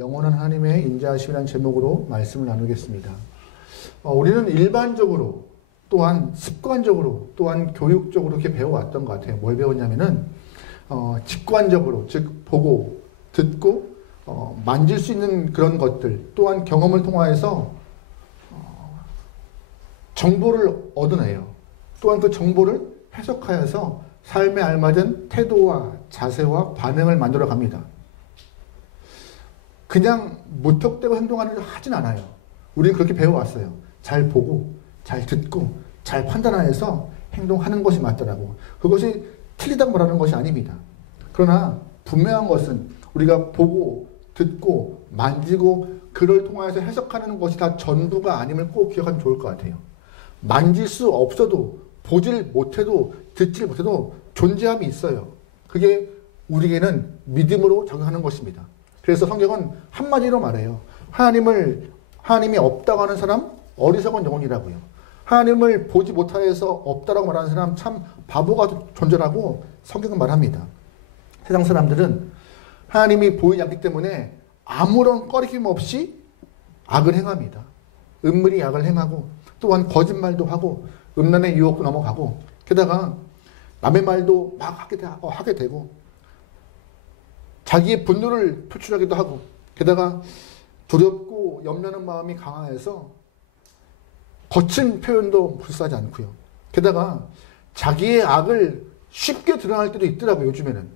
영원한 하나님의 인자하심이라는 제목으로 말씀을 나누겠습니다. 우리는 일반적으로 또한 습관적으로 또한 교육적으로 이렇게 배워왔던 것 같아요. 뭘 배웠냐면은 직관적으로, 즉 보고 듣고 만질 수 있는 그런 것들 또한 경험을 통하여서 정보를 얻어내요. 또한 그 정보를 해석하여서 삶에 알맞은 태도와 자세와 반응을 만들어 갑니다. 그냥 무턱대고 행동하는 하진 않아요. 우리는 그렇게 배워왔어요. 잘 보고, 잘 듣고, 잘 판단하여서 행동하는 것이 맞더라고. 그것이 틀리다고 말하는 것이 아닙니다. 그러나 분명한 것은 우리가 보고, 듣고, 만지고, 그를 통하여서 해석하는 것이 다 전부가 아님을 꼭 기억하면 좋을 것 같아요. 만질 수 없어도, 보질 못해도, 듣질 못해도 존재함이 있어요. 그게 우리에게는 믿음으로 적용하는 것입니다. 그래서 성경은 한마디로 말해요. 하나님이 없다고 하는 사람 어리석은 영혼이라고요. 하나님을 보지 못하여서 없다라고 말하는 사람 참 바보가 존재라고 성경은 말합니다. 세상 사람들은 하나님이 보이지 않기 때문에 아무런 꺼리낌 없이 악을 행합니다. 은밀히 악을 행하고 또한 거짓말도 하고 음란의 유혹도 넘어가고 게다가 남의 말도 막 하게 되고 자기의 분노를 표출하기도 하고 게다가 두렵고 염려하는 마음이 강화해서 거친 표현도 불사하지 않고요. 게다가 자기의 악을 쉽게 드러날 때도 있더라고요. 요즘에는.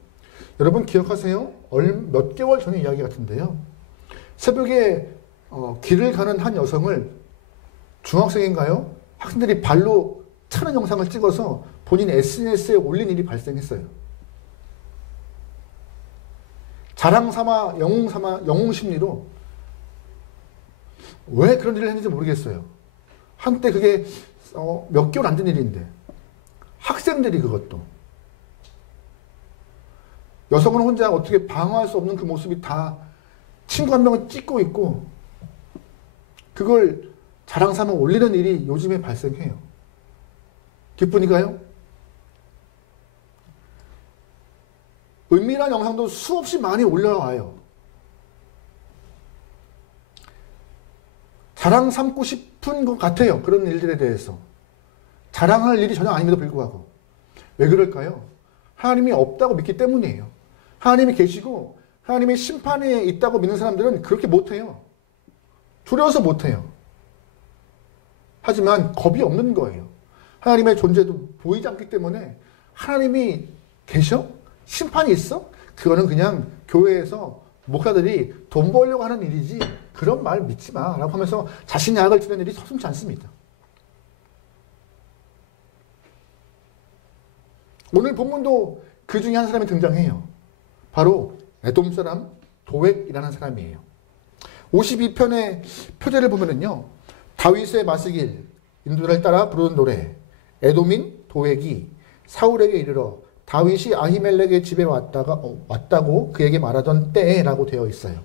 여러분 기억하세요? 몇 개월 전의 이야기 같은데요. 새벽에 길을 가는 한 여성을 중학생인가요? 학생들이 발로 차는 영상을 찍어서 본인 SNS에 올린 일이 발생했어요. 자랑삼아 영웅심리로 왜 그런 일을 했는지 모르겠어요. 한때 그게 몇 개월 안 된 일인데 학생들이 그것도 여성은 혼자 어떻게 방어할 수 없는 그 모습이 다 친구 한 명을 찍고 있고 그걸 자랑삼아 올리는 일이 요즘에 발생해요. 기쁘니까요? 은밀한 영상도 수없이 많이 올라와요. 자랑 삼고 싶은 것 같아요. 그런 일들에 대해서. 자랑할 일이 전혀 아님에도 불구하고. 왜 그럴까요? 하나님이 없다고 믿기 때문이에요. 하나님이 계시고 하나님의 심판에 있다고 믿는 사람들은 그렇게 못해요. 두려워서 못해요. 하지만 겁이 없는 거예요. 하나님의 존재도 보이지 않기 때문에 하나님이 계셔? 심판이 있어? 그거는 그냥 교회에서 목사들이 돈 벌려고 하는 일이지 그런 말 믿지 마 라고 하면서 자신의 악을 드러낸 일이 서슴지 않습니다. 오늘 본문도 그 중에 한 사람이 등장해요. 바로 에돔 사람 도액이라는 사람이에요. 52편의 표제를 보면은요. 다윗의 마스길 인도를 따라 부르는 노래 에돔인 도액이 사울에게 이르러 다윗이 아히멜렉의 집에 왔다고 그에게 말하던 때라고 되어 있어요.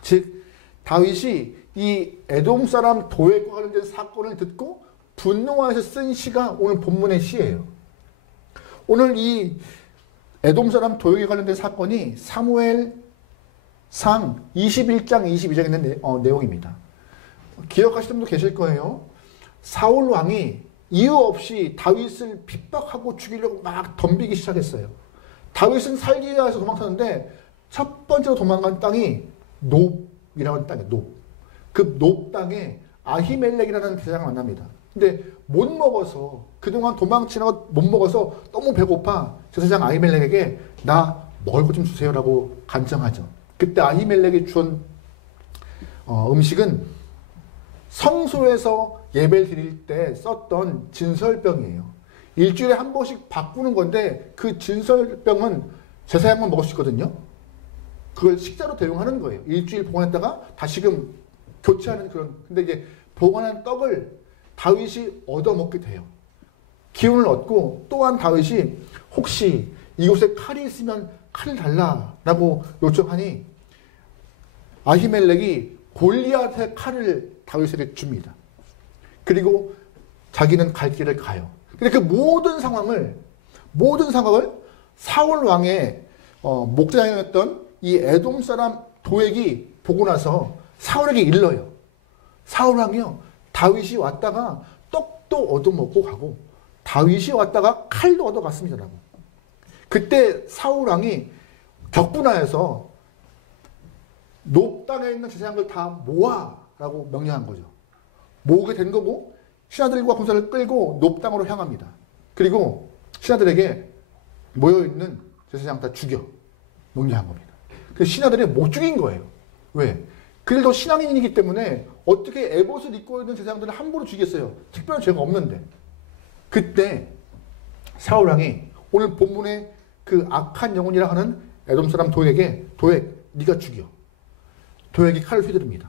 즉 다윗이 이 에돔 사람 도액과 관련된 사건을 듣고 분노하여서 쓴 시가 오늘 본문의 시예요. 오늘 이 에돔 사람 도액에 관련된 사건이 사무엘상 21장 22장에 있는 내용입니다. 기억하시는 분도 계실 거예요. 사울 왕이 이유 없이 다윗을 핍박하고 죽이려고 막 덤비기 시작했어요. 다윗은 살기 위해서 도망쳤는데 첫 번째로 도망간 땅이 놉이라고 하는 땅이에요. 놉. 그 놉 땅에 아히멜렉이라는 대장을 만납니다. 근데 못 먹어서 그동안 도망치느라고 못 먹어서 너무 배고파 제사장 아히멜렉에게 나 먹을 것 좀 주세요라고 간청하죠. 그때 아히멜렉이 준 음식은 성소에서 예배를 드릴 때 썼던 진설병이에요. 일주일에 한 번씩 바꾸는 건데 그 진설병은 제사장만 먹을 수 있거든요. 그걸 식자로 대용하는 거예요. 일주일 보관했다가 다시금 교체하는 그런. 근데 이제 보관한 떡을 다윗이 얻어먹게 돼요. 기운을 얻고 또한 다윗이 혹시 이곳에 칼이 있으면 칼을 달라라고 요청하니 아히멜렉이 골리앗의 칼을 다윗에게 줍니다. 그리고 자기는 갈 길을 가요. 근데 그 모든 상황을 사울 왕의 목자였던 이 에돔 사람 도액이 보고 나서 사울에게 일러요. 사울 왕이요, 다윗이 왔다가 떡도 얻어먹고 가고 다윗이 왔다가 칼도 얻어갔습니다라고. 그때 사울 왕이 격분하여서 높 땅에 있는 제사장들 다 모아라고 명령한 거죠. 모으게 된 거고 신하들과 군사를 끌고 높 땅으로 향합니다. 그리고 신하들에게 모여있는 제사장 다 죽여 명령한 겁니다. 그 신하들이 못 죽인 거예요. 왜? 그들도 신앙인이기 때문에 어떻게 에봇을 입고 있는 제사장들을 함부로 죽이겠어요? 특별한 죄가 없는데. 그때 사울 왕이 오늘 본문의 그 악한 영혼이라 하는 에돔 사람 도액에게, 도액 네가 죽여. 도액이 칼을 휘두릅니다.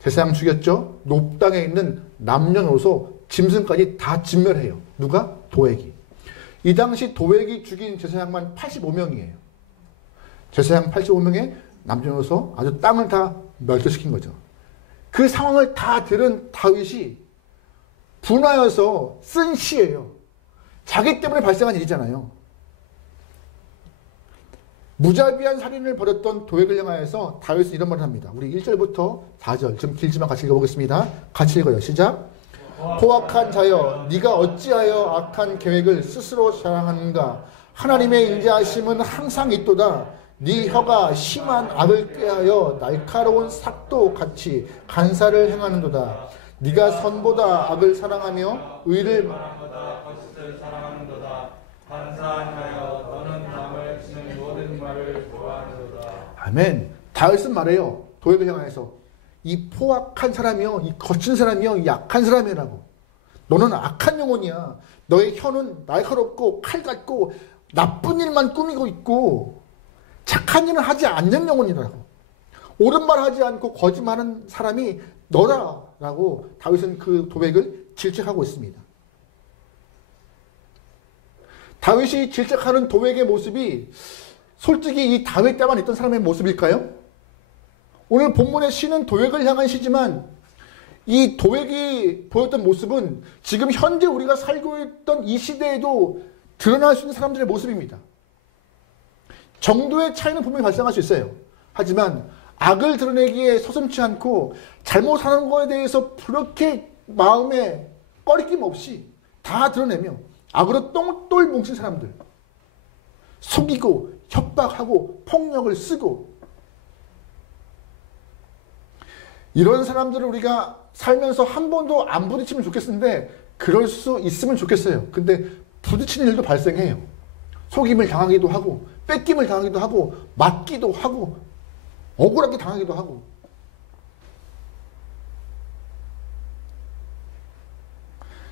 제사장 죽였죠. 높 땅에 있는 남녀노소 짐승까지 다 진멸해요. 누가? 도액이. 이 당시 도액이 죽인 제사장만 85명이에요. 제사장 85명에 남녀노소 아주 땅을 다 멸절시킨 거죠. 그 상황을 다 들은 다윗이 분하여서 쓴 시예요. 자기 때문에 발생한 일이잖아요. 무자비한 살인을 벌였던 도액을 향하여서 다윗은 이런 말을 합니다. 우리 1절부터 4절, 좀 길지만 같이 읽어보겠습니다. 같이 읽어요. 시작. 포악한 자여, 네가 어찌하여 악한 계획을 스스로 자랑하는가? 하나님의 인자하심은 항상 있도다. 네 혀가 심한 악을 꾀하여 날카로운 삭도 같이 간사를 행하는도다. 네가 선보다 악을 사랑하며 의를 아멘. 다윗은 말해요. 도액을 향해서 이 포악한 사람이요, 이 거친 사람이요, 이 약한 사람이라고. 너는 악한 영혼이야. 너의 혀는 날카롭고 칼 같고 나쁜 일만 꾸미고 있고 착한 일은 하지 않는 영혼이라고. 옳은 말 하지 않고 거짓말하는 사람이 너라라고 다윗은 그 도액을 질책하고 있습니다. 다윗이 질책하는 도액의 모습이 솔직히 이 다윗 때만 있던 사람의 모습일까요? 오늘 본문의 시는 도액을 향한 시지만 이 도액이 보였던 모습은 지금 현재 우리가 살고 있던 이 시대에도 드러날 수 있는 사람들의 모습입니다. 정도의 차이는 분명히 발생할 수 있어요. 하지만 악을 드러내기에 서슴지 않고 잘못하는 것에 대해서 그렇게 마음에 꺼리낌 없이 다 드러내며 악으로 똥돌 뭉친 사람들, 속이고 협박하고 폭력을 쓰고, 이런 사람들을 우리가 살면서 한 번도 안 부딪히면 좋겠는데 그럴 수 있으면 좋겠어요. 근데 부딪히는 일도 발생해요. 속임을 당하기도 하고 뺏김을 당하기도 하고 맞기도 하고 억울하게 당하기도 하고.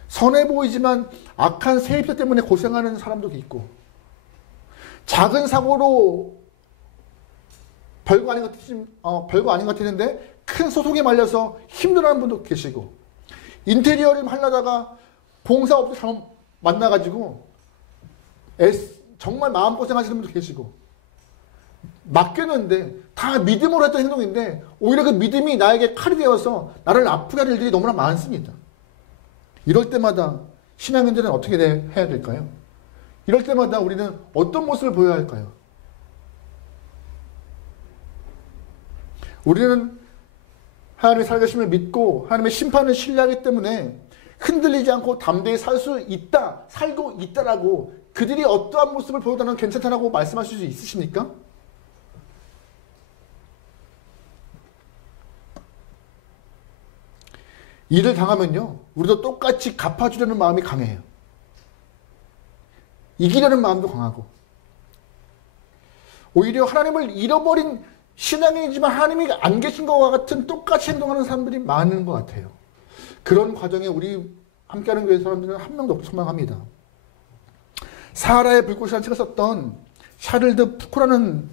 선해 보이지만 악한 세입자 때문에 고생하는 사람도 있고, 작은 사고로 별거 아닌 것 같았는데 큰 소송에 말려서 힘들어하는 분도 계시고, 인테리어를 하려다가 공사업체 잘못 만나가지고 정말 마음고생하시는 분도 계시고, 맡겼는데 다 믿음으로 했던 행동인데 오히려 그 믿음이 나에게 칼이 되어서 나를 아프게 하는 일들이 너무나 많습니다. 이럴 때마다 신앙인들은 어떻게 해야 될까요? 이럴 때마다 우리는 어떤 모습을 보여야 할까요? 우리는 하나님의 살아계심을 믿고 하나님의 심판을 신뢰하기 때문에 흔들리지 않고 담대히 살 수 있다, 살고 있다라고, 그들이 어떠한 모습을 보여도 괜찮다라고 말씀하실 수 있으십니까? 일을 당하면요, 우리도 똑같이 갚아주려는 마음이 강해요. 이기려는 마음도 강하고, 오히려 하나님을 잃어버린 신앙인이지만 하나님이 안 계신 것과 같은 똑같이 행동하는 사람들이 많은 것 같아요. 그런 과정에 우리 함께하는 교회 사람들은 한 명도 없고 소망합니다. 사하라의 불꽃이라는 책을 썼던 샤를드 푸코라는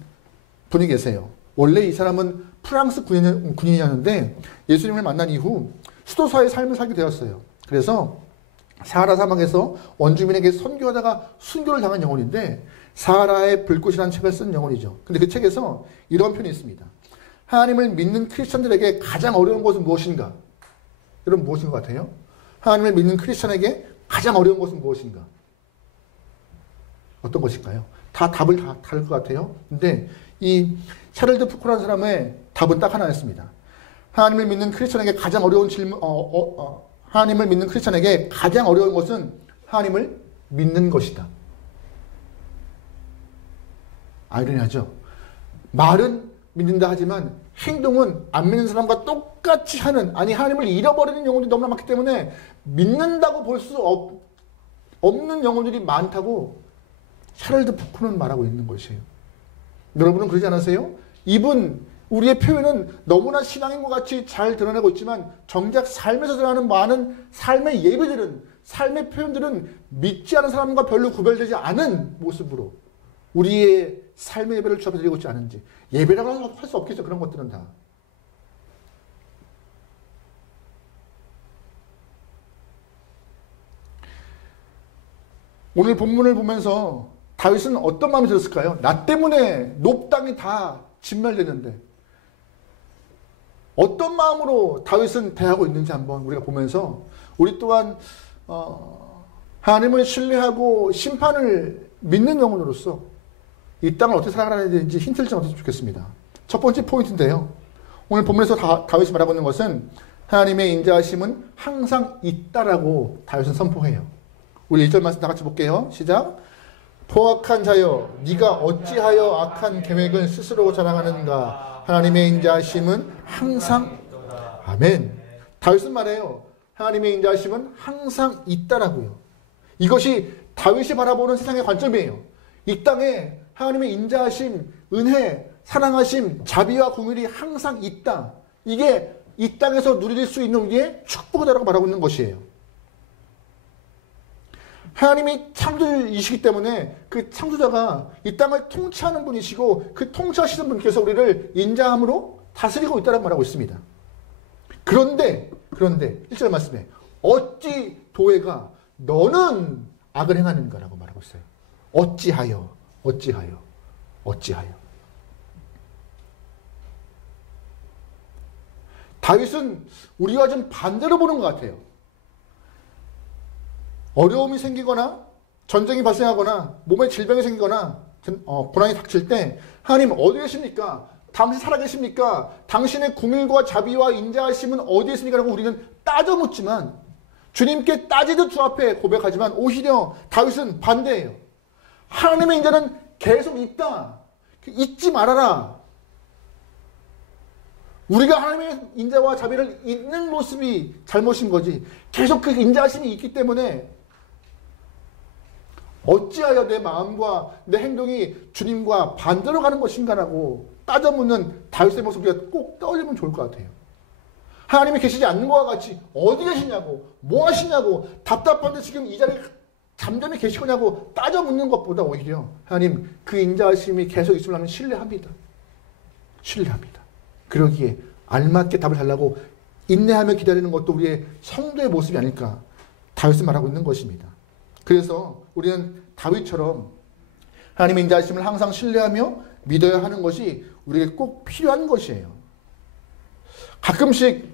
분이 계세요. 원래 이 사람은 프랑스 군인이었는데 예수님을 만난 이후 수도사의 삶을 살게 되었어요. 그래서 사하라 사막에서 원주민에게 선교하다가 순교를 당한 영혼인데, 사하라의 불꽃이라는 책을 쓴 영혼이죠. 근데 그 책에서 이런 편이 있습니다. 하나님을 믿는 크리스천들에게 가장 어려운 것은 무엇인가? 여러분, 무엇인 것 같아요? 하나님을 믿는 크리스천에게 가장 어려운 것은 무엇인가? 어떤 것일까요? 다 답을 다 다를 것 같아요. 근데 이 샤를드 푸코라는 사람의 답은 딱 하나였습니다. 하나님을 믿는 크리스천에게 가장 어려운 질문, 하나님을 믿는 크리스천에게 가장 어려운 것은 하나님을 믿는 것이다. 아이러니하죠. 말은 믿는다 하지만 행동은 안 믿는 사람과 똑같이 하는, 아니 하나님을 잃어버리는 영혼들이 너무나 많기 때문에 믿는다고 볼 수 없는 영혼들이 많다고 샤를드 부크는 말하고 있는 것이에요. 여러분은 그러지 않으세요? 우리의 표현은 너무나 신앙인 것 같이 잘 드러내고 있지만 정작 삶에서 드러나는 많은 삶의 예배들은, 삶의 표현들은 믿지 않은 사람과 별로 구별되지 않은 모습으로 우리의 삶의 예배를 주 앞에 드리고 있지 않은지. 예배라고 할 수 없겠죠. 그런 것들은 다. 오늘 본문을 보면서 다윗은 어떤 마음이 들었을까요? 나 때문에 높 땅이 다 진멸되는데 어떤 마음으로 다윗은 대하고 있는지 한번 우리가 보면서 우리 또한 하나님을 신뢰하고 심판을 믿는 영혼으로서 이 땅을 어떻게 살아가야 되는지 힌트를 좀 얻었으면 좋겠습니다. 첫 번째 포인트인데요. 오늘 본문에서 다윗이 말하고 있는 것은 하나님의 인자하심은 항상 있다라고 다윗은 선포해요. 우리 1절 말씀 다 같이 볼게요. 시작. 포악한 자여 네가 어찌하여 악한 계획을 스스로 자랑하는가. 하나님의 인자하심은 항상 아멘. 다윗은 말해요. 하나님의 인자하심은 항상 있다라고요. 이것이 다윗이 바라보는 세상의 관점이에요. 이 땅에 하나님의 인자하심, 은혜, 사랑하심, 자비와 공율이 항상 있다. 이게 이 땅에서 누릴 수 있는 우리의 축복이라고 말하고 있는 것이에요. 하나님이 창조주이시기 때문에 그 창조자가 이 땅을 통치하는 분이시고 그 통치하시는 분께서 우리를 인자함으로 다스리고 있다고 말하고 있습니다. 그런데 1절 말씀에 어찌 도회가 너는 악을 행하는가라고 말하고 있어요. 어찌하여. 다윗은 우리와 좀 반대로 보는 것 같아요. 어려움이 생기거나 전쟁이 발생하거나 몸에 질병이 생기거나 고난이 닥칠 때 하나님 어디 계십니까? 당신 살아계십니까? 당신의 공일과 자비와 인자하심은 어디에 있습니까? 라고 우리는 따져 묻지만 주님께 따지듯 주 앞에 고백하지만 오히려 다윗은 반대예요. 하나님의 인자는 계속 있다. 잊지 말아라. 우리가 하나님의 인자와 자비를 잊는 모습이 잘못인 거지. 계속 그 인자하심이 있기 때문에 어찌하여 내 마음과 내 행동이 주님과 반대로 가는 것인가라고 따져 묻는 다윗의 모습을 우리가 꼭 떠올리면 좋을 것 같아요. 하나님이 계시지 않는 것과 같이 어디 계시냐고, 뭐 하시냐고, 답답한데 지금 이 자리에 잠잠히 계시거냐고 따져 묻는 것보다 오히려 하나님 그 인자하심이 계속 있으려면 신뢰합니다. 그러기에 알맞게 답을 달라고 인내하며 기다리는 것도 우리의 성도의 모습이 아닐까 다윗은 말하고 있는 것입니다. 그래서 우리는 다윗처럼 하나님의 인자하심을 항상 신뢰하며 믿어야 하는 것이 우리에게 꼭 필요한 것이에요. 가끔씩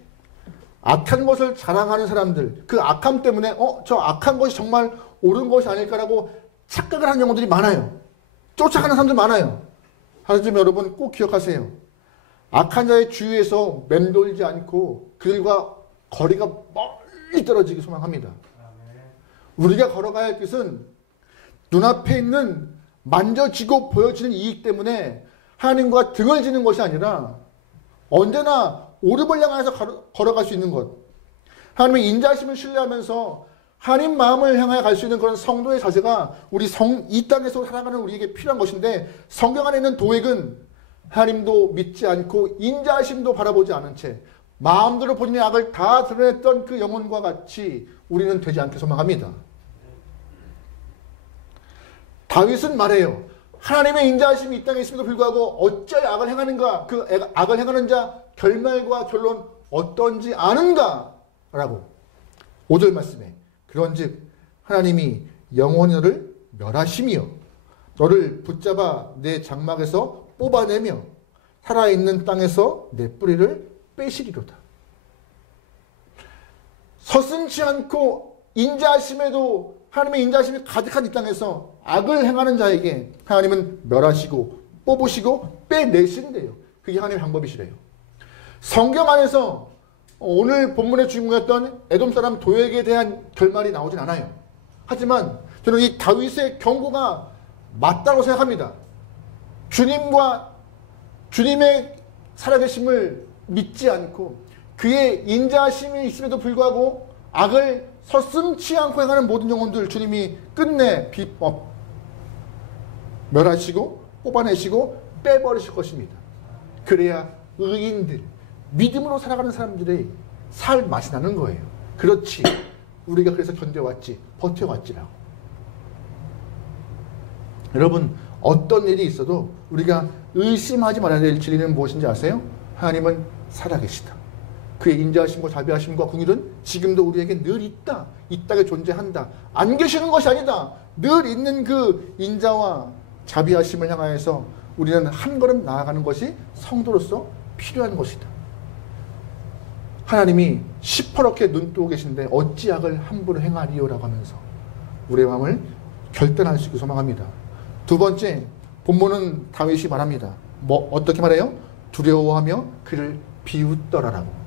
악한 것을 자랑하는 사람들, 그 악함 때문에 저 악한 것이 정말 옳은 것이 아닐까라고 착각을 하는 영혼들이 많아요. 쫓아가는 사람들 많아요. 하지만 여러분 꼭 기억하세요. 악한 자의 주위에서 맴돌지 않고 그들과 거리가 멀리 떨어지기 소망합니다. 우리가 걸어가야 할 것은 눈앞에 있는 만져지고 보여지는 이익 때문에 하나님과 등을 지는 것이 아니라 언제나 오름을 향해서 걸어갈 수 있는 것. 하나님의 인자하심을 신뢰하면서 하나님 마음을 향해 갈 수 있는 그런 성도의 자세가 이 땅에서 살아가는 우리에게 필요한 것인데 성경 안에 있는 도액은 하나님도 믿지 않고 인자하심도 바라보지 않은 채 마음대로 본인의 악을 다 드러냈던 그 영혼과 같이 우리는 되지 않게 소망합니다. 다윗은 말해요. 하나님의 인자하심이 이 땅에 있음에도 불구하고 어찌하여 악을 행하는가? 그 악을 행하는 자 결말과 결론 어떤지 아는가? 라고 5절 말씀에 그런즉 하나님이 영원히 너를 멸하시며 너를 붙잡아 내 장막에서 뽑아내며 살아있는 땅에서 내 뿌리를 빼시리로다. 서슴지 않고 인자하심에도 하나님의 인자하심이 가득한 이 땅에서 악을 행하는 자에게 하나님은 멸하시고 뽑으시고 빼내신대요. 그게 하나님의 방법이시래요. 성경 안에서 오늘 본문의 주인공이었던 에돔 사람 도액에 대한 결말이 나오진 않아요. 하지만 저는 이 다윗의 경고가 맞다고 생각합니다. 주님의 살아계심을 믿지 않고 그의 인자하심이 있음에도 불구하고 악을 서슴지 않고 행하는 모든 영혼들 주님이 끝내 멸하시고 뽑아내시고 빼버리실 것입니다. 그래야 의인들, 믿음으로 살아가는 사람들의 살 맛이 나는 거예요. 그렇지, 우리가 그래서 견뎌왔지, 버텨왔지라고. 여러분, 어떤 일이 있어도 우리가 의심하지 말아야 될 진리는 무엇인지 아세요? 하나님은 살아계시다. 그의 인자하심과 자비하심과 긍휼은 지금도 우리에게 늘 있다. 있다게 존재한다. 안 계시는 것이 아니다. 늘 있는 그 인자와 자비하심을 향하여서 우리는 한 걸음 나아가는 것이 성도로서 필요한 것이다. 하나님이 시퍼렇게 눈뜨고 계신데 어찌 악을 함부로 행하리요라고 하면서 우리의 마음을 결단할 수 있게 소망합니다. 두 번째, 본문은 다윗이 말합니다. 어떻게 말해요? 두려워하며 그를 비웃더라라고.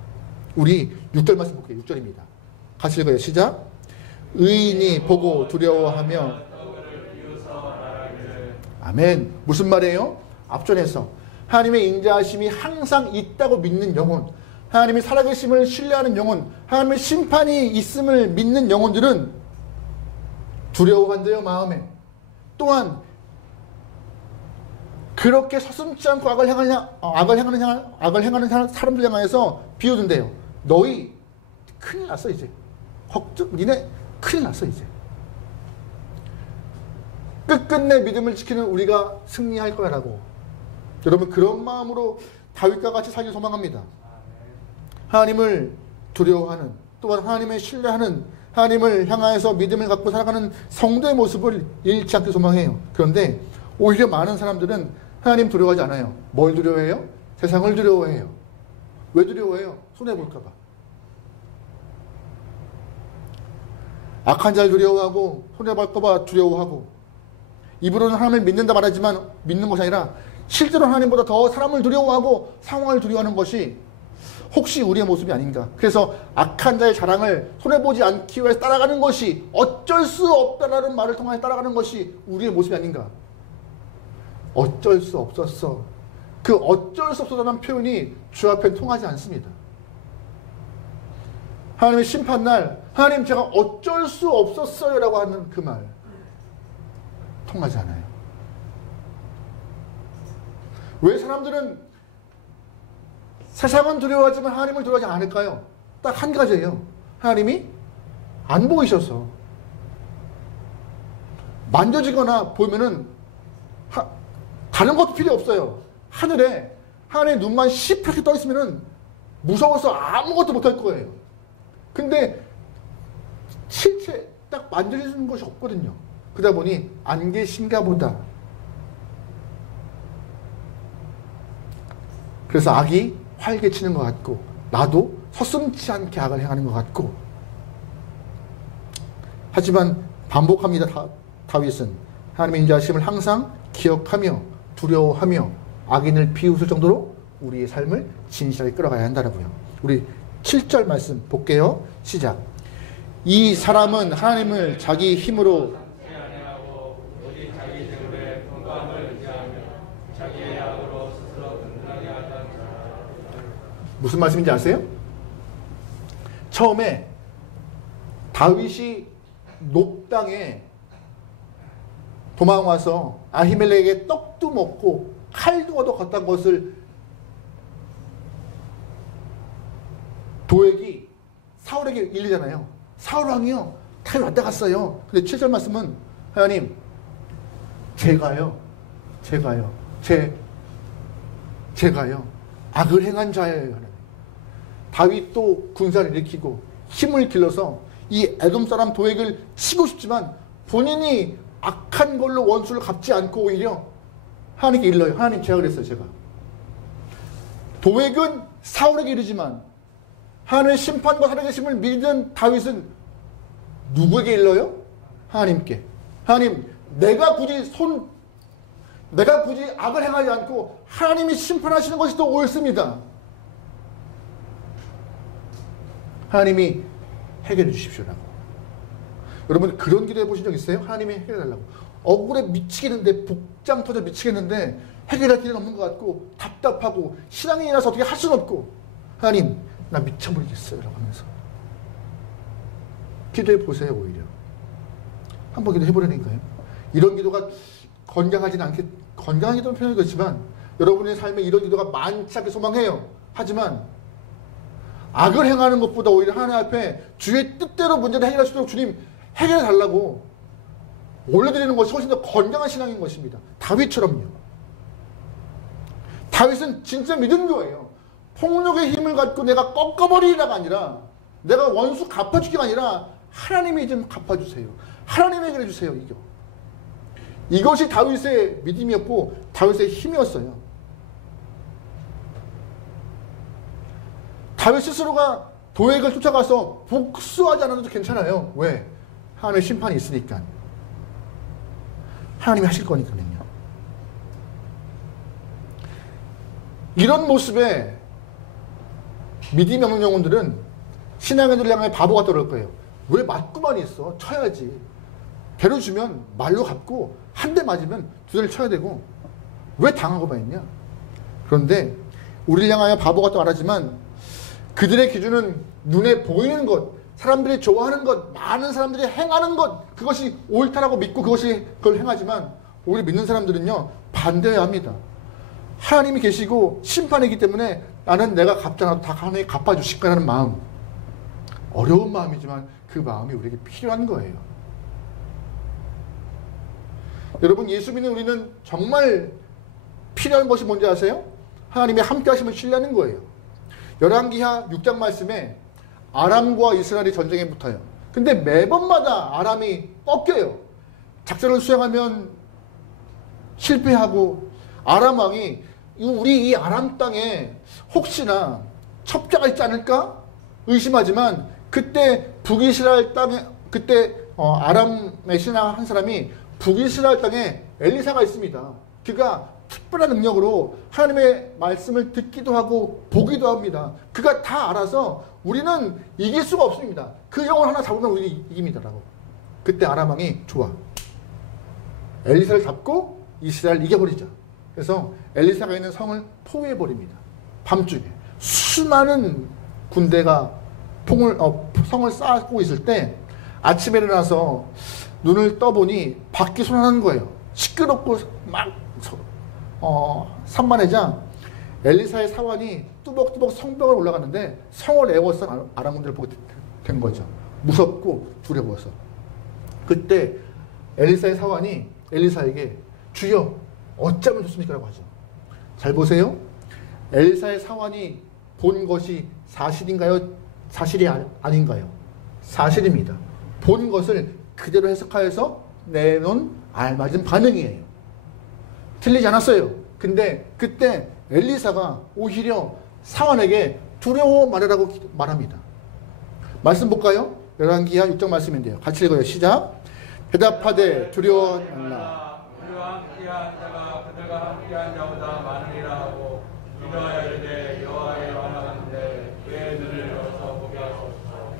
우리 6절 말씀 볼게요. 6절입니다. 같이 읽어요. 시작. 의인이 보고 두려워하며. 아멘. 무슨 말이에요? 앞전에서 하나님의 인자하심이 항상 있다고 믿는 영혼, 하나님의 살아계심을 신뢰하는 영혼, 하나님의 심판이 있음을 믿는 영혼들은 두려워한대요. 마음에. 또한 그렇게 서슴지 않고 악을 행하는 사람들 향하여서 비웃은대요. 너희 큰일 났어 이제. 니네 큰일 났어 이제. 끝끝내 믿음을 지키는 우리가 승리할 거라고. 여러분, 그런 마음으로 다윗과 같이 살길 소망합니다. 하나님을 두려워하는, 또한 하나님을 신뢰하는, 하나님을 향하여서 믿음을 갖고 살아가는 성도의 모습을 잃지 않길 소망해요. 그런데 오히려 많은 사람들은 하나님 두려워하지 않아요. 뭘 두려워해요? 세상을 두려워해요. 왜 두려워해요? 손해볼까 봐. 악한 자를 두려워하고 손해볼까 봐 두려워하고, 입으로는 하나님을 믿는다 말하지만 믿는 것이 아니라 실제로 하나님보다 더 사람을 두려워하고 상황을 두려워하는 것이 혹시 우리의 모습이 아닌가. 그래서 악한 자의 자랑을 손해보지 않기 위해서 따라가는 것이, 어쩔 수 없다라는 말을 통해 따라가는 것이 우리의 모습이 아닌가. 어쩔 수 없었어. 그 어쩔 수 없었다는 표현이 주 앞에 통하지 않습니다. 하나님의 심판날, 하나님 제가 어쩔 수 없었어요 라고 하는 그 말 통하지 않아요. 왜 사람들은 세상은 두려워하지만 하나님을 두려워하지 않을까요? 딱 한 가지예요. 하나님이 안 보이셔서. 만져지거나 보면은 다른 것도 필요 없어요. 하늘에 하나님의 눈만 시퍼렇게 떠 있으면은 무서워서 아무것도 못할 거예요. 근데 실체 딱 만져지는 것이 없거든요. 그러다 보니 안 계신가 보다. 그래서 악이 활개치는 것 같고, 나도 서슴지 않게 악을 행하는 것 같고. 하지만 반복합니다. 다윗은 하나님의 인자하심을 항상 기억하며 두려워하며 악인을 비웃을 정도로 우리의 삶을 진실하게 끌어가야 한다고요. 우리 7절 말씀 볼게요. 시작. 이 사람은 하나님을 자기 힘으로 무슨 말씀인지 아세요? 처음에 다윗이 녹당에 도망와서 아히멜렉에게 떡도 먹고 칼도 얻어갔던 것을 도액이 사울에게 일리잖아요. 사울왕이요, 칼 왔다 갔어요. 근데 7절 말씀은 하나님, 제가요 악을 행한 자예요. 다윗도 군사를 일으키고 힘을 길러서 이 에돔 사람 도액을 치고 싶지만 본인이 악한 걸로 원수를 갚지 않고 오히려 하나님께 일러요. 하나님, 제가 그랬어요. 제가. 도액은 사울에게 이르지만 하나님의 심판과 살아계심을 믿는 다윗은 누구에게 일러요? 하나님께. 하나님, 내가 굳이 악을 행하지 않고 하나님이 심판하시는 것이 더 옳습니다. 하나님이 해결해 주십시오라고. 여러분 그런 기도 해보신 적 있어요? 하나님이 해결해 달라고. 억울해 미치겠는데, 복장 터져 미치겠는데 해결할 길은 없는 것 같고 답답하고 신앙이 일어나서 어떻게 할 수는 없고, 하나님 나 미쳐버리겠어요 라고 하면서 기도해 보세요. 오히려 한번 기도해 보려니까요. 이런 기도가 건강하진 않게, 건강한 기도는 표현이 그렇지만 여러분의 삶에 이런 기도가 많지 않게 소망해요. 하지만 악을 행하는 것보다 오히려 하나님 앞에 주의 뜻대로 문제를 해결할 수 있도록 주님 해결해 달라고 올려드리는 것이 훨씬 더 건강한 신앙인 것입니다. 다윗처럼요. 다윗은 진짜 믿은 거예요. 폭력의 힘을 갖고 내가 꺾어버리라가 아니라, 내가 원수 갚아주기가 아니라 하나님이 좀 갚아주세요. 하나님이 해결해 주세요. 이것이 다윗의 믿음이었고 다윗의 힘이었어요. 다윗 스스로가 도액을 쫓아가서 복수하지 않아도 괜찮아요. 왜? 하나님의 심판이 있으니까. 하나님이 하실 거니까요. 이런 모습에 믿음이 없는 영혼들은 신앙인들 향해 바보 같다 그럴 거예요. 왜 맞고만 있어? 쳐야지. 배로 주면 말로 갚고, 한 대 맞으면 두 대를 쳐야 되고, 왜 당하고만 있냐? 그런데 우리를 향하여 바보 같다 말하지만 그들의 기준은 눈에 보이는 것, 사람들이 좋아하는 것, 많은 사람들이 행하는 것, 그것이 옳다라고 믿고 그걸 행하지만, 우리 믿는 사람들은요 반대해야 합니다. 하나님이 계시고 심판이기 때문에 나는 내가 갚지 않아도 다 하나님이 갚아주실 거라는 마음, 어려운 마음이지만 그 마음이 우리에게 필요한 거예요. 여러분, 예수 믿는 우리는 정말 필요한 것이 뭔지 아세요? 하나님의 함께 하심을 신뢰하는 거예요. 열왕기하 6장 말씀에 아람과 이스라엘이 전쟁에 붙어요. 근데 매번마다 아람이 꺾여요. 작전을 수행하면 실패하고, 아람 왕이 우리 이 아람 땅에 혹시나 첩자가 있지 않을까 의심하지만, 그때 북이스라엘 땅에, 그때 아람의 신하 한 사람이 북이스라엘 땅에 엘리사가 있습니다. 그가 특별한 능력으로 하나님의 말씀을 듣기도 하고 보기도 합니다. 그가 다 알아서 우리는 이길 수가 없습니다. 그 영혼 하나 잡으면 우리는 이깁니다라고. 그때 아람 왕이 좋아, 엘리사를 잡고 이스라엘 이겨버리자. 그래서 엘리사가 있는 성을 포위해버립니다. 밤중에 수많은 군대가 성을 쌓고 있을 때 아침에 일어나서 눈을 떠보니 밖이 소란한 거예요. 시끄럽고 막 산만해자 엘리사의 사환이 뚜벅뚜벅 성벽을 올라갔는데 성을 에워싼 아람 군대를 보게 된 거죠. 무섭고 두려워서. 그때 엘리사의 사환이 엘리사에게 주여 어쩌면 좋습니까? 라고 하죠. 잘 보세요. 엘리사의 사환이 본 것이 사실인가요? 사실이 아닌가요? 사실입니다. 본 것을 그대로 해석하여서 내놓은 알맞은 반응이에요. 틀리지 않았어요. 근데 그때 엘리사가 오히려 사환에게 두려워 말하라고 말합니다. 말씀 볼까요? 열왕기하 6장 말씀인데요. 같이 읽어요. 시작. 대답하되 두려워 말라. 우리와 함께한 자가 그들과 함께한 자보다 많으리라 하고 기도하여 이르되 여호와의 원하는데 그의 눈을 열어서 보게 하소서.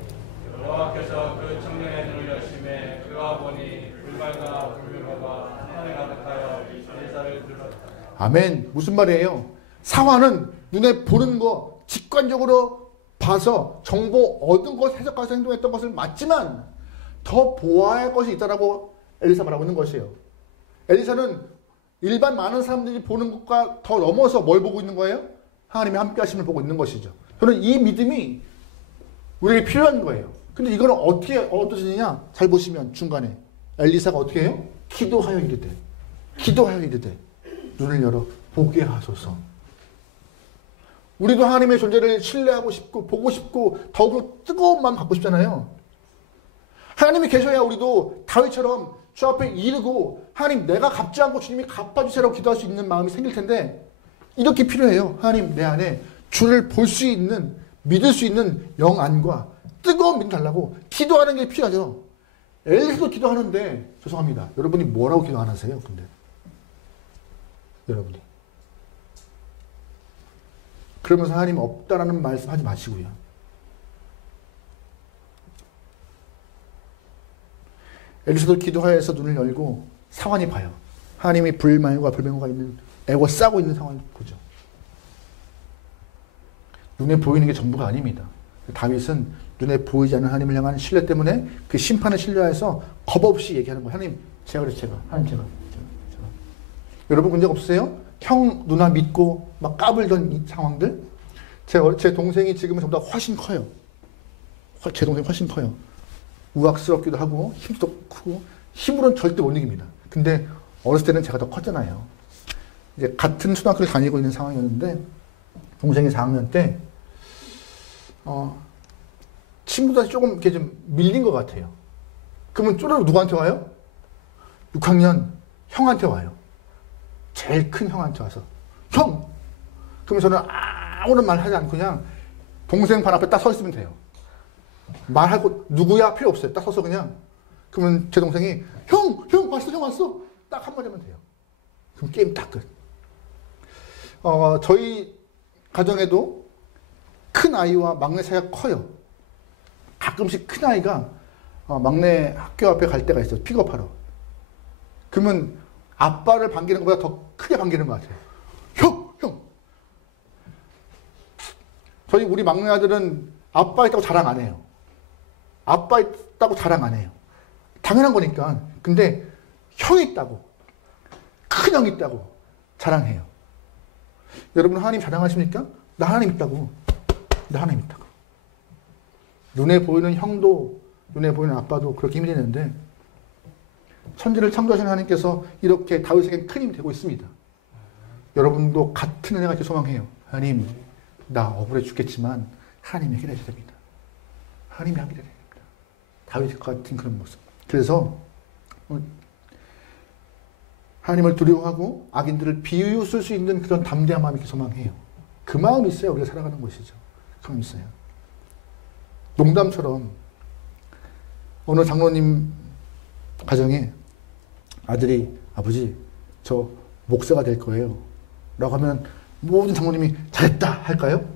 여호와께서 그 청년의 눈을 여심해 그가 보니 불발과 불명과 산에 가득하여 엘리사를 들었다. 아멘. 무슨 말이에요? 사환은 눈에 보는 거 직관적으로 봐서 정보 얻은 것, 해석해서 행동했던 것을 맞지만 더 보아야 할 것이 있다라고 엘리사 말하고 있는 것이에요. 엘리사는 일반 많은 사람들이 보는 것과 더 넘어서 뭘 보고 있는 거예요? 하나님의 함께 하심을 보고 있는 것이죠. 저는 이 믿음이 우리에게 필요한 거예요. 근데 이거는 어떻게 얻어지느냐? 잘 보시면 중간에 엘리사가 어떻게 해요? 기도하여 이르되 눈을 열어 보게 하소서. 우리도 하나님의 존재를 신뢰하고 싶고 보고 싶고 더욱 뜨거운 마음 갖고 싶잖아요. 하나님이 계셔야 우리도 다윗처럼 주 앞에 이르고 하나님 내가 갚지 않고 주님이 갚아주세요라고 기도할 수 있는 마음이 생길 텐데, 이렇게 필요해요. 하나님 내 안에 주를 볼 수 있는, 믿을 수 있는 영안과 뜨거운 믿음 달라고 기도하는 게 필요하죠. 엘리사도 기도하는데 죄송합니다. 여러분이 뭐라고 기도 안 하세요? 근데 여러분이 그러면서 하나님 없다라는 말씀 하지 마시고요. 엘리사도 기도하여서 눈을 열고 상황이 봐요. 하나님이 불만과 불평과 있는 애고 싸고 있는 상황을 보죠. 눈에 보이는 게 전부가 아닙니다. 다윗은 눈에 보이지 않는 하나님을 향한 신뢰 때문에 그 심판을 신뢰해서 겁 없이 얘기하는 거예요. 하나님, 제가 그래서 하나님 제가. 여러분 본 적 없으세요? 형, 누나 믿고 막 까불던 이 상황들? 제 동생이 지금은 저보다 훨씬 커요. 제 동생이 훨씬 커요. 우악스럽기도 하고 힘도 크고 힘으로는 절대 못 이깁니다. 근데 어렸을 때는 제가 더 컸잖아요. 이제 같은 초등학교를 다니고 있는 상황이었는데 동생이 4학년 때 친구들한테 조금 이렇게 좀 밀린 것 같아요. 그러면 쪼르륵 누구한테 와요? 6학년 형한테 와요. 제일 큰 형한테 와서 형! 그러면 저는 아무런 말 하지 않고 그냥 동생 반 앞에 딱 서 있으면 돼요. 말하고 누구야 필요 없어요. 딱 서서 그냥. 그러면 제 동생이 형 왔어 형 왔어 딱 한마디 하면 돼요. 그럼 게임 딱 끝. 저희 가정에도 큰 아이와 막내 사이가 커요. 가끔씩 큰 아이가 막내 학교 앞에 갈 때가 있어요. 픽업하러. 그러면 아빠를 반기는 것보다 더 크게 반기는 것 같아요. 형! 우리 막내 아들은 아빠 있다고 자랑 안 해요. 아빠 있다고 자랑 안 해요. 당연한 거니까. 근데 형이 있다고, 큰 형이 있다고 자랑해요. 여러분 하나님 자랑하십니까? 나 하나님 있다고. 나 하나님 있다고. 눈에 보이는 형도 눈에 보이는 아빠도 그렇게 힘이 되는데 천지를 창조하신 하나님께서 이렇게 다윗에게 큰 힘이 되고 있습니다. 여러분도 같은 은혜가 있길 소망해요. 하나님, 나 억울해 죽겠지만 하나님이 해결해 주셔야 됩니다. 하나님이 해결해 됩니다. 다윗과 같은 그런 모습. 그래서 하나님을 두려워하고 악인들을 비웃을 수 있는 그런 담대한 마음이 소망해요. 그 마음이 있어야 우리가 살아가는 것이죠. 그 마음이 있어요. 농담처럼 어느 장로님 가정에 아들이 아버지 저 목사가 될 거예요 라고 하면 모든 장로님이 잘했다 할까요?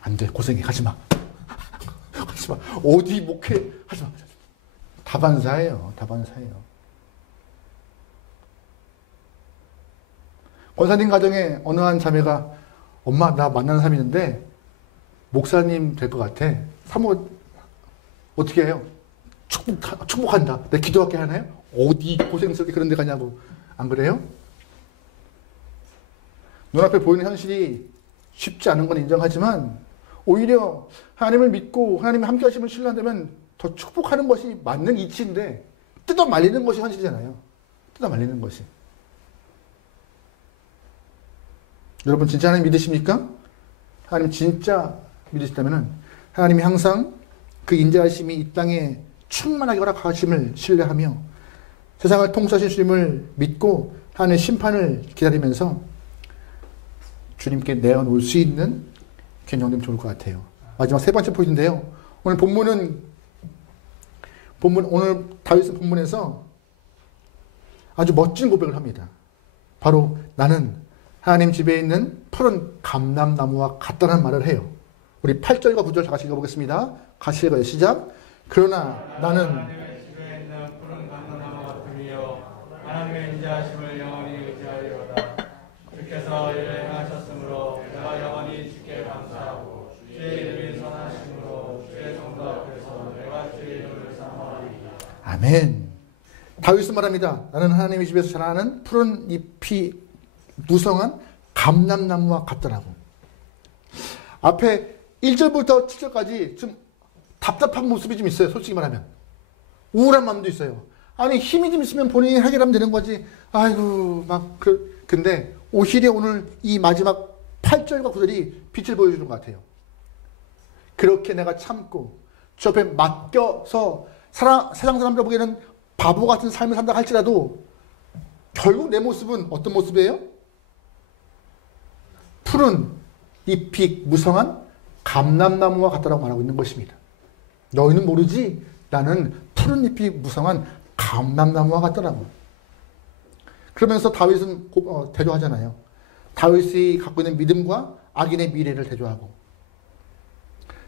안 돼, 고생해, 가지마. 가지마. 어디 목회 하지마. 다반사예요. 권사님 가정에 어느 한 자매가 엄마 나 만나는 사람이 있는데 목사님 될 것 같아. 사모 어떻게 해요? 축복한다. 내가 기도할게 하나요? 어디 고생스럽게 그런 데 가냐고. 안 그래요? 눈앞에 보이는 현실이 쉽지 않은 건 인정하지만 오히려 하나님을 믿고 하나님이 함께 하심을 신뢰한다면 더 축복하는 것이 맞는 이치인데 뜯어 말리는 것이 현실이잖아요. 뜯어 말리는 것이. 여러분 진짜 하나님 믿으십니까? 하나님 진짜 믿으시다면 하나님이 항상 그 인자하심이 이 땅에 충만하게 허락하심을 신뢰하며 세상을 통치하신 주님을 믿고 하나님의 심판을 기다리면서 주님께 내어놓을 수 있는 견정되면 좋을 것 같아요. 마지막 세 번째 포인트인데요. 오늘 오늘 다윗은 본문에서 아주 멋진 고백을 합니다. 바로 나는 하나님 집에 있는 푸른 감람나무와 같다는 말을 해요. 우리 8절과 9절 다 같이 읽어보겠습니다. 같이 읽어요. 시작. 그러나 나는 하나님의 집에 있는 푸른 감람나무 같으며 하나님의 인자하심을 영원히 의지하리로다. 주께서 이를 행하셨으므로 내가 영원히 주께 감사하고 주의 이름이 선하심으로 주의 성도 앞에서 내가 주의 이름을 사모하리이다. 아멘. 다윗은 말합니다. 나는 하나님의 집에서 자라는 푸른 잎이 무성한 감람나무와 같더라고. 앞에 1절부터 7절까지 좀 답답한 모습이 좀 있어요. 솔직히 말하면. 우울한 마음도 있어요. 아니 힘이 좀 있으면 본인이 해결하면 되는 거지. 아이고 근데 오히려 오늘 이 마지막 8절과 9절이 빛을 보여주는 것 같아요. 그렇게 내가 참고 주 앞에 맡겨서 세상 사람들 보기에는 바보 같은 삶을 산다 할지라도 결국 내 모습은 어떤 모습이에요? 푸른 잎이 무성한 감람나무와 같다라고 말하고 있는 것입니다. 너희는 모르지? 나는 푸른 잎이 무성한 감람나무와 같더라고. 그러면서 다윗은 대조하잖아요. 다윗이 갖고 있는 믿음과 악인의 미래를 대조하고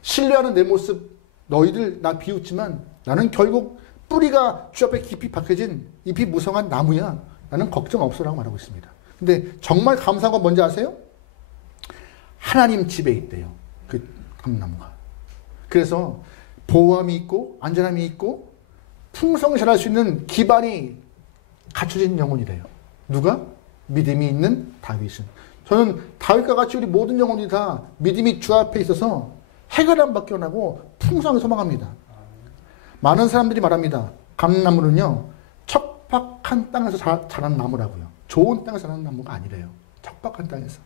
신뢰하는 내 모습 너희들 나 비웃지만 나는 결국 뿌리가 주 앞에 깊이 박혀진 잎이 무성한 나무야. 나는 걱정 없어라고 말하고 있습니다. 근데 정말 감사한 건 뭔지 아세요? 하나님 집에 있대요. 그 감나무가. 그래서 보호함이 있고 안전함이 있고 풍성을 잘할 수 있는 기반이 갖춰진 영혼이래요. 누가? 믿음이 있는 다윗은. 저는 다윗과 같이 우리 모든 영혼들이 다 믿음이 주 앞에 있어서 해가 안 바뀌어나고 풍성하게 소망합니다. 많은 사람들이 말합니다. 감나무는요, 척박한 땅에서 자란 나무라고요. 좋은 땅에서 자란 나무가 아니래요. 척박한 땅에서.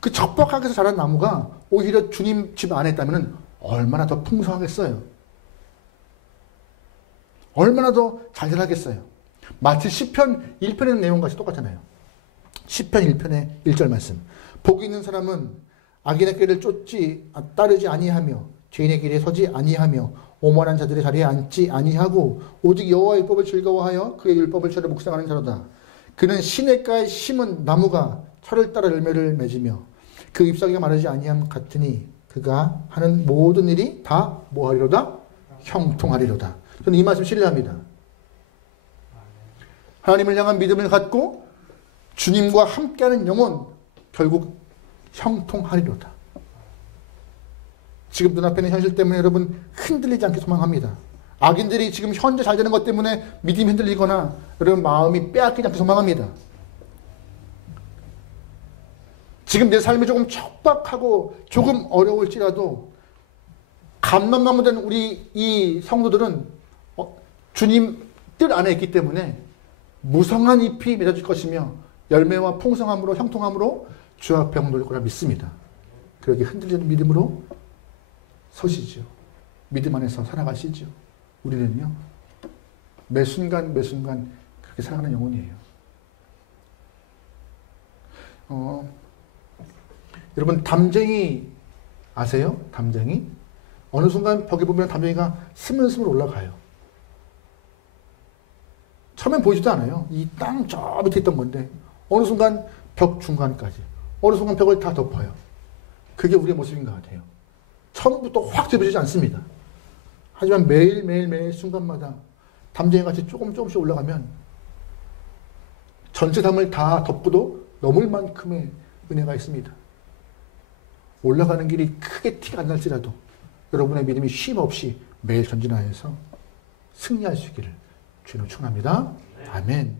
그 척박하게 해서 자란 나무가 오히려 주님 집 안에 있다면 얼마나 더 풍성하겠어요. 얼마나 더 잘 자라겠어요. 마치 시편 1편의 내용과 같이 똑같잖아요. 시편 1편의 1절 말씀. 복이 있는 사람은 악인의 길을 따르지 아니하며 죄인의 길에 서지 아니하며 오만한 자들의 자리에 앉지 아니하고 오직 여호와의 율법을 즐거워하여 그의 율법을 철에 묵상하는 자로다. 그는 시냇가에 심은 나무가 철을 따라 열매를 맺으며 그 잎사귀가 마르지 아니함 같으니 그가 하는 모든 일이 다 뭐하리로다? 형통하리로다. 저는 이 말씀 신뢰합니다. 하나님을 향한 믿음을 갖고 주님과 함께하는 영혼 결국 형통하리로다. 지금 눈앞에 있는 현실 때문에 여러분 흔들리지 않게 소망합니다. 악인들이 지금 현재 잘 되는 것 때문에 믿음이 흔들리거나 여러분 마음이 빼앗기지 않게 소망합니다. 지금 내 삶이 조금 척박하고 조금 어려울지라도 감람나무 된 우리 이 성도들은 주님 뜻 안에 있기 때문에 무성한 잎이 맺어질 것이며 열매와 풍성함으로 형통함으로 주 앞에 행돌릴 거라 믿습니다. 그렇게 흔들리는 믿음으로 서시죠. 믿음 안에서 살아가시죠. 우리는요, 매 순간 그렇게 살아가는 영혼이에요. 여러분 담쟁이 아세요? 담쟁이? 어느 순간 벽에 보면 담쟁이가 스물스물 올라가요. 처음엔 보이지도 않아요. 이 땅 저 밑에 있던 건데 어느 순간 벽 중간까지, 어느 순간 벽을 다 덮어요. 그게 우리의 모습인 것 같아요. 처음부터 확 접어지지 않습니다. 하지만 매일 순간마다 담쟁이같이 조금씩 올라가면 전체 담을 다 덮고도 넘을 만큼의 은혜가 있습니다. 올라가는 길이 크게 티가 안 날지라도 여러분의 믿음이 쉼 없이 매일 전진하여서 승리할 수 있기를 주님으로 축원합니다. 아멘.